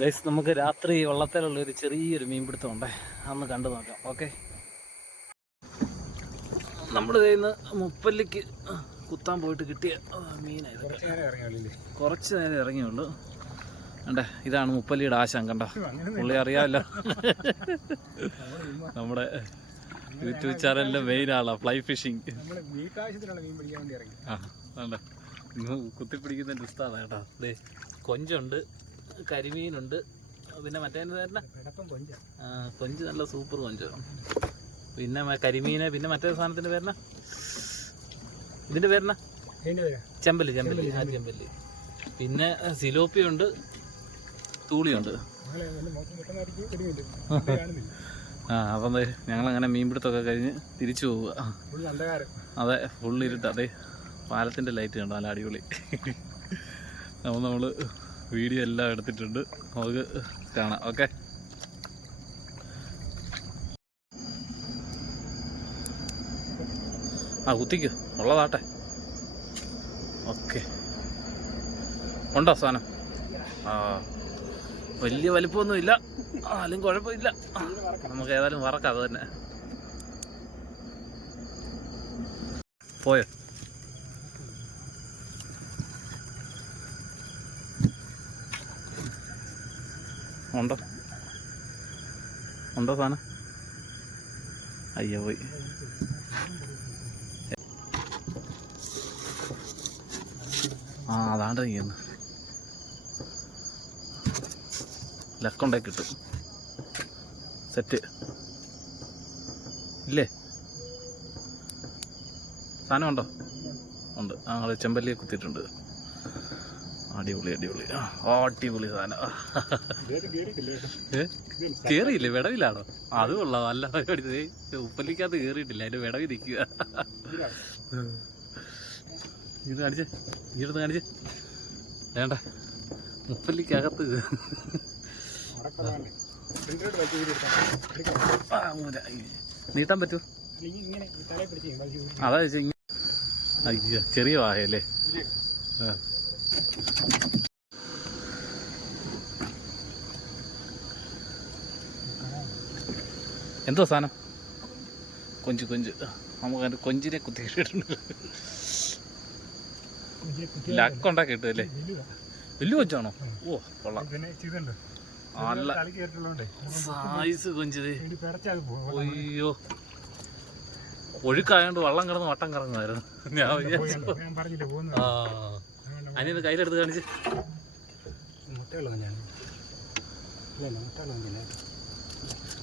Guys നമുക്ക് രാത്രി വള്ളത്തിലുള്ള ഒരു ചെറിയൊരു മീൻപിടുത്തം ഉണ്ടേ. അന്ന് കണ്ടു നോക്കാം. ഓക്കെ നമ്മൾ കയ്യിൽ നിന്ന് മുപ്പല്ലിക്ക് കുത്താൻ പോയിട്ട് കിട്ടിയ മീനായിരുന്നു മീനായത് കുറച്ച് നേരം ഇറങ്ങിയല്ലേ കുറച്ച് നേരം ഇറങ്ങിയുള്ളൂ. അണ്ടേ ഇതാണ് മുപ്പല്ലിയുടെ ആശം കണ്ടോ? പുള്ളി അറിയാമല്ലോ. നമ്മുടെ യൂട്യൂബ് ചാനലിലെ മെയിൻ ആളാ ഫ്ലൈ ഫിഷിംഗ് ആ കുത്തിപ്പിടിക്കുന്ന ഉസ്താദാ കേട്ടോ. ദേ കൊഞ്ചുണ്ട്. കരിമീനുണ്ട്. പിന്നെ മറ്റേ കൊഞ്ച. നല്ല സൂപ്പർ കൊഞ്ച്. പിന്നെ കരിമീന് പിന്നെ മറ്റേ സാധനത്തിന്റെ പേരണ ഇതിന്റെ പേരണ ചെമ്പൽ ചെമ്പൽ ചെമ്പല്ലി ചെമ്പല്ലി. ആ ചെമ്പല്ലി. പിന്നെ സിലോപ്പിയുണ്ട്. തൂളിയുണ്ട്. ആ അപ്പം ഞങ്ങൾ ഞങ്ങളങ്ങനെ മീൻപിടുത്തമൊക്കെ കഴിഞ്ഞ് തിരിച്ചു പോവുക. അതെ ഫുള്ള് ഇരുട്ട്. അതെ പാലത്തിന്റെ ലൈറ്റ് കണ്ടോ? നല്ല അടിപൊളി. അപ്പം നമ്മൾ വീഡിയോ എല്ലാം എടുത്തിട്ടുണ്ട്. നമുക്ക് കാണാം. ഓക്കെ. ആ കുത്തിക്ക്. ഉള്ളതാട്ടെ. ഓക്കെ. ഉണ്ടോ സാധനം? ആ. വലിയ വലിപ്പമൊന്നുമില്ല ആലും കുഴപ്പമില്ല. നമുക്ക് ഏതായാലും വറക്കാം അത് തന്നെ. പോയോ? ഉണ്ടോ? ഉണ്ടോ സാധനം? അയ്യോ പോയി. ആ അതാണ്ട് നീന്ന് ലക്കുണ്ടായി കിട്ടും. സെറ്റ്. ഇല്ലേ? സാധനം ഉണ്ടോ? ഉണ്ട്. ആ ചെമ്പല്ലി ചെമ്പല്ലിയെ കുത്തിയിട്ടുണ്ട്. അടിപൊളി അടിപൊളി. അടിപൊളി സാധനം? കേറിയില്ലേ? വിടവിലാണോ? അത് കൊള്ളാം. അല്ല ഉപ്പലിക്കകത്ത് കേറിയിട്ടില്ല. അതിന്റെ വിടവി നിൽക്കുക. ഇത് കാണിച്ചേ. ഈ അടുത്ത് വേണ്ട. മൂല. നീട്ടാൻ പറ്റൂ. അതാ ചെറിയ വായല്ലേ? ആ. എന്തോ സാധനം? കൊഞ്ച് കൊഞ്ച്. നമുക്ക് അതിന്റെ കൊഞ്ചിനെ കുത്തിയിട്ടുണ്ട് ലക്കുണ്ടാക്കി കിട്ടും അല്ലേ? വലിയ കൊച്ചാണോ? ഓ കൊള്ളാം. നല്ല സൈസ് കൊഞ്ചത് അയ്യോ. ഒഴുക്കായോണ്ട് വള്ളം കിടന്ന് വട്ടം കറങ്ങുമായിരുന്നു. ഞാൻ ആ. അനിയത് കയ്യിലെടുത്ത് കാണിച്ച്. മുട്ടയുള്ള തന്നെയാണ് ഇല്ല മുട്ടയുള്ള തന്നെ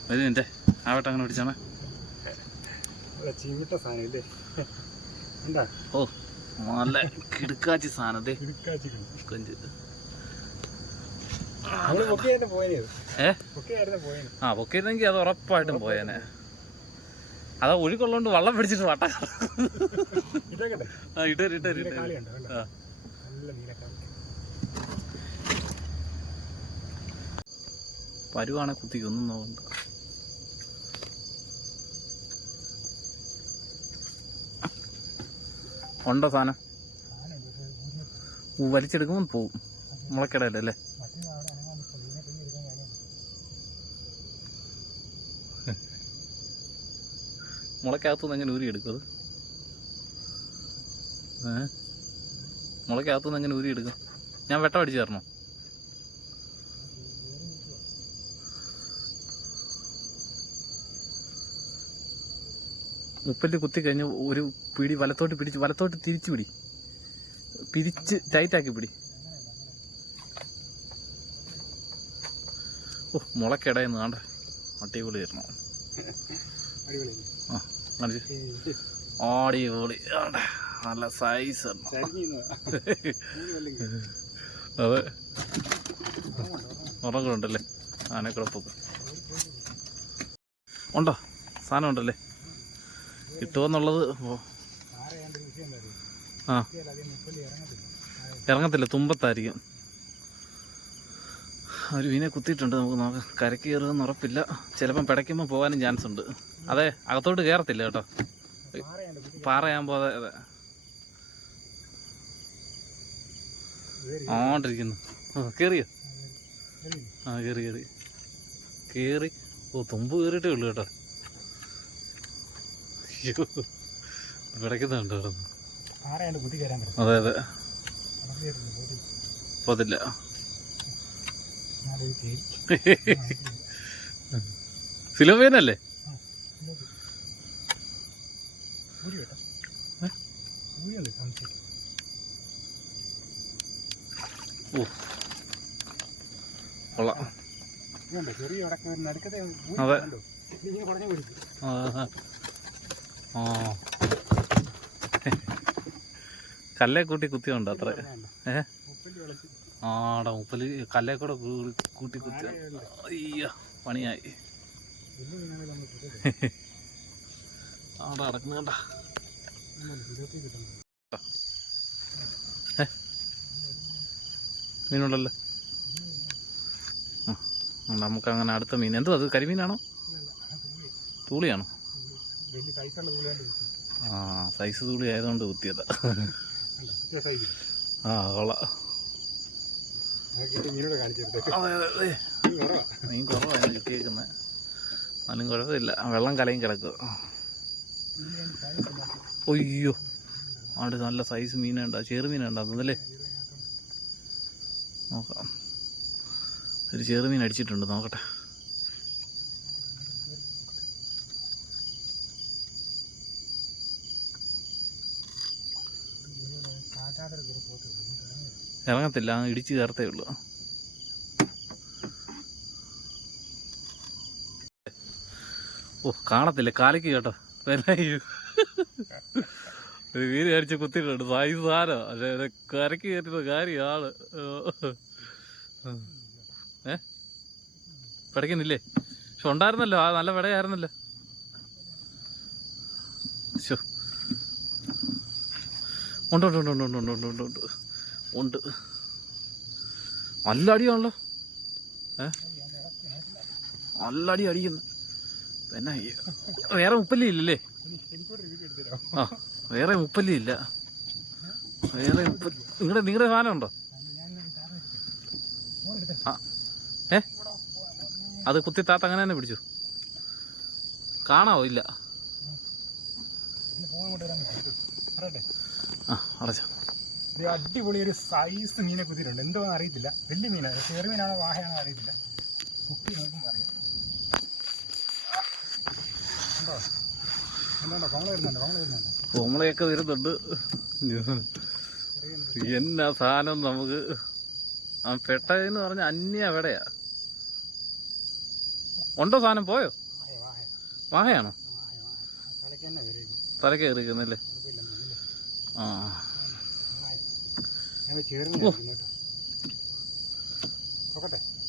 ഒരു മിനിറ്റ് ആവട്ടെ വട്ടം അങ്ങനെ പിടിച്ചാണ് ചീമിട്ട സാധനം ഇല്ലേ? എന്താ? ഓ നല്ല കിടുക്കാച്ചി സാധനം കൊഞ്ച്. പോയത് ആ പൊക്കിയിരുന്നെങ്കിൽ അത് ഉറപ്പായിട്ടും പോയേനെ. അതാ ഒഴുക്കുള്ളതുകൊണ്ട് വള്ളം പിടിച്ചിട്ട് വട്ടാ ഇട്ടേ ഇട്ടേ ഇട്ടേര് ഇട്ടേര് ഇട്ടേര് ആ. നല്ല നീലക്കാളി പരുവാണെ കുത്തിക്കൊന്നും നോക്കണ്ട. ഉണ്ടോ സാധനം? വലിച്ചെടുക്കുമ്പോൾ പോവും. മുളക്കിടയില്ല അല്ലേ? മറ്റേ അവിടെ അനങ്ങാൻ നിൽക്കില്ല ഇതിനെ പിന്നെ എടുക്കാൻ ഞാനേ മുളക്കകത്തുനിന്ന് എങ്ങനെ ഊരി എടുക്കും അത്? ഏ? മുളക്കകത്തുനിന്ന് എങ്ങനെ ഊരി എടുക്കും. ഞാൻ വെട്ടം അടിച്ചു തരണോ? കുത്തി കഴിഞ്ഞ് ഒരു പിടി വലത്തോട്ട് പിടിച്ച് വലത്തോട്ട് തിരിച്ചു പിടി. പിരിച്ച് ടൈറ്റാക്കി പിടി. ഓ മുളക്കിടയെന്ന് കാണ്ട? അടിപൊളി വരണം ആ കാണിച്ച്. അടിപൊളി. ആണ്ടെ. നല്ല സൈസ് അതെ. ഉറങ്ങുണ്ടല്ലേ ആനക്കുഴപ്പൊക്കെ ഉണ്ടോ? സാധനം ഉണ്ടല്ലേ? കിട്ടുമെന്നുള്ളത് ആ. ഇറങ്ങത്തില്ല. തുമ്പത്തായിരിക്കും. ഒരു മീനെ കുത്തിയിട്ടുണ്ട്. നമുക്ക് നോക്കാം. കരക്ക് കയറുമെന്ന് ഉറപ്പില്ല. ചിലപ്പം പിടയ്ക്കുമ്പോൾ പോകാനും ചാൻസ് ഉണ്ട്. അതെ അകത്തോട്ട് കയറത്തില്ല കേട്ടോ. പാറയാകുമ്പോൾ അതെ അതെ. ആണ്ടിരിക്കുന്നു. കയറിയോ ആ കയറി കയറി കയറി ഓ തുമ്പ് കയറിയിട്ടേ ഉള്ളു കേട്ടോ. അയ്യോ. വിടയ്ക്കുന്നുണ്ട് കേട്ടോ അതെ അതെ. പതില്ല സിലോവേനല്ലേ? ഊരി കേട്ടോ ഊരിയല്ലേ കാണിച്ചേക്കും അതെ. ആ. കല്ലേ കൂട്ടി കുത്തിയുണ്ട് അത്ര? ഏ? ആടാ മുപ്പൽ കല്ലേ കൂടെ കൂട്ടി കുത്തി അയ്യ പണിയായി. ആടാ അടക്കണ കണ്ടാ മീനുണ്ടല്ലോ. ആ നമുക്ക് അങ്ങനെ അടുത്ത മീൻ. എന്തോ അത്? കരിമീനാണോ? തൂളിയാണോ? ആ സൈസ് തൂളി ആയതുകൊണ്ട് കുത്തിയതാ. ആ കൊള്ളാം. മീൻ കുറവാണ് കിട്ടിയേക്കുന്നത് അതിനും കുഴപ്പമില്ല. വെള്ളം കലയും കിടക്കുക ഒയ്യോ അവിടെ നല്ല സൈസ് മീനുണ്ട് ചെറുമീനുണ്ട് അതല്ലേ നോക്കാം. ഒരു ചെറുമീൻ അടിച്ചിട്ടുണ്ട് നോക്കട്ടെ. ഇറങ്ങത്തില്ല ഇടിച്ച് കയറത്തേ ഉള്ളൂ. ഓ കാണത്തില്ല കാലിക്ക് കേട്ടോ. വിലയ്യോ ഒരു വീര് അടിച്ച് കുത്തിയിട്ടുണ്ട്. സായി സാധനം. അല്ലെ കരക്ക് കയറ്റുന്ന കാര്യമാണ് ഏ? പിടയ്ക്കുന്നില്ലേ? പക്ഷെ ഉണ്ടായിരുന്നല്ലോ. ആ നല്ല പിടയായിരുന്നല്ലോ. ഉണ്ട് ഉണ്ട് ഉണ്ട് ഉണ്ട് ഉണ്ട് ഉണ്ട് ഉണ്ട് ഉണ്ട്. ഉണ്ട്. നല്ല അടിയാണല്ലോ. ഏ? നല്ല അടി അടിക്കുന്നു. പിന്നെ വേറെ ഉപ്പല്ലേ ഇല്ലല്ലേ? ആ വേറെ മുപ്പല്ലി ഇല്ല. വേറെ നിങ്ങളുടെ നിങ്ങളുടെ സാധനം ഉണ്ടോ? ആ ഏ? അത് കുത്തി താത്ത അങ്ങനെ തന്നെ പിടിച്ചു. കാണാവോ? ഇല്ല. ആ അടച്ചോ. അടിപൊളി ഒരു സൈസ് മീനെ കുത്തിയിട്ടുണ്ട്. എന്തോ അറിയത്തില്ല. വലിയ മീനാണ് ചെറുമീനാണോ വാഹയാണോ അറിയത്തില്ല. കുത്തി നോക്കുമ്പോൾ അറിയാം. ഉണ്ടോ? കോമളയൊക്കെ വരുന്നുണ്ട് എന്നാ സാധനം നമുക്ക്? ആ പെട്ടെന്ന് പറഞ്ഞ അന്യ എവിടെയാ? ഉണ്ടോ സാധനം? പോയോ? വാഹയാണോ തലക്ക് കയറിക്കുന്നല്ലേ ആ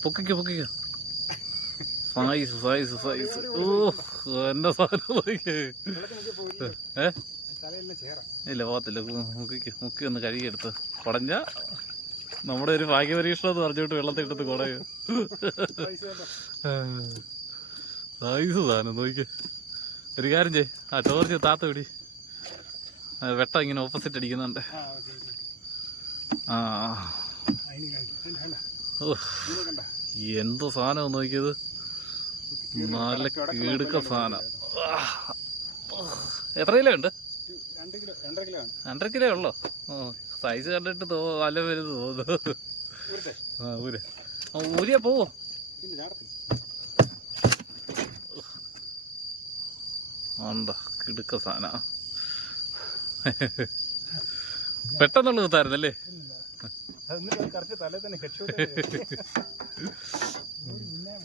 പൊക്കിക്കോ പൊക്കിക്കോ. സൈസ് സൈസ് സൈസ് ഓ എന്റെ സാധനം നോക്കിയേ ഏ? ഇല്ല പോകത്തില്ല. മുക്കിക്ക് മുക്കി ഒന്ന് കഴുകിയെടുത്ത് കുടഞ്ഞ നമ്മുടെ ഒരു ഭാഗ്യപരീക്ഷണം എന്ന് പറഞ്ഞിട്ട് വെള്ളത്തിൽ എടുത്ത് കുടയോ പൈസ വേണ്ട സൈസ് സാധനം നോക്കി ഒരു കാര്യം ചെയ് ആ ടോർച്ച് താത്ത പിടി. വെട്ട ഇങ്ങനെ ഓപ്പോസിറ്റ് അടിക്കുന്നുണ്ട്. ആ ഓ എന്തോ സാധനം നോക്കിയത്? നല്ല കീടുക്ക സാധനം. എത്ര കിലോ ഉണ്ട്? രണ്ടര കിലോ ഉള്ളോ? ഓ സൈസ് കണ്ടിട്ട് തോ വല്ല വലുത് തോന്നുന്നു. ആ ഊര്. ആ, ഊരിയാ പോവോ? ഉണ്ടോ കിടുക്ക സാധന പെട്ടെന്നുള്ള കുത്തായിരുന്നല്ലേ? അതൊന്നും കറക്റ്റ് തലേ തന്നെ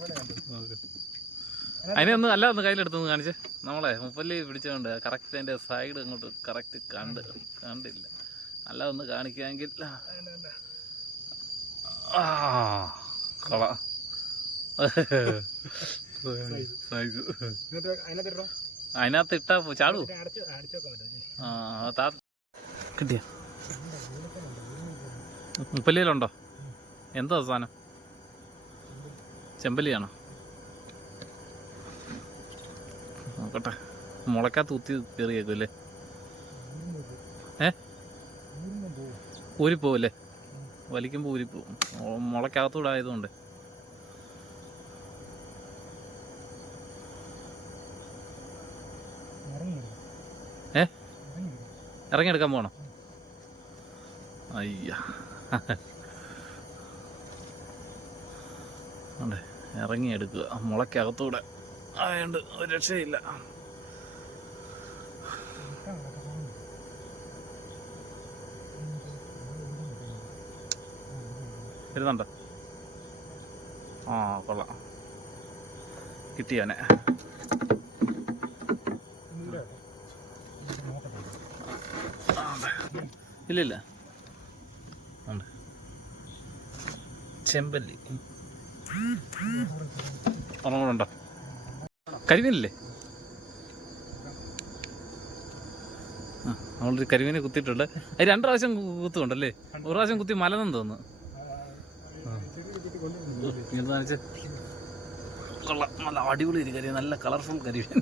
കണ്ടു. അതിനെ ഒന്ന് അല്ല ഒന്ന് കയ്യിലെടുത്തൊന്ന് കാണിച്ച്. നമ്മളെ മുപ്പല്ലി പിടിച്ചുകൊണ്ട് കറക്റ്റ് അതിന്റെ സൈഡ് അങ്ങോട്ട് കറക്റ്റ് കണ്ട് കണ്ടില്ല. അല്ല ഒന്ന് കാണിക്കാമെങ്കിൽ. അതിനകത്ത് ഇട്ടാ ചാടൂ. ആ കിട്ടിയ? മുപ്പല്ലിയിലുണ്ടോ? എന്തോ സാധനം? ചെമ്പല്ലിയാണോ? നോക്കട്ടെ. മുളക്കാത്ത മുളക്കാ തൂത്തി കയറിയേക്കുമല്ലേ ഏ? ഊരിപ്പോവല്ലേ? വലിക്കുമ്പോൾ ഊരിപ്പോവും മുളക്കകത്തൂടെ ആയതുകൊണ്ട് ഏ? ഇറങ്ങിയെടുക്കാൻ പോണോ? അയ്യ. ഇറങ്ങിയെടുക്കുക. മുളക്കകത്തൂടെ ആയതുകൊണ്ട് ഒരു രക്ഷയില്ല. വരുന്നുണ്ടോ ആ കൊള്ളാം. കിട്ടിയാനെ ഇല്ലില്ല. ഉണ്ട്. ചെമ്പല്ലി. ഉറങ്ങുന്നുണ്ടോ കരിമീനല്ലേ? ആ നമ്മളൊരു കരിമീനെ കുത്തിയിട്ടുണ്ട്. അത് രണ്ട് പ്രാവശ്യം കുത്തുണ്ടല്ലേ ഒരു പ്രാവശ്യം കുത്തി മലന്നും തോന്നുന്നു. കൊള്ളാം. നല്ല അടിപൊളി ഒരു നല്ല കളർഫുൾ കരിമീൻ.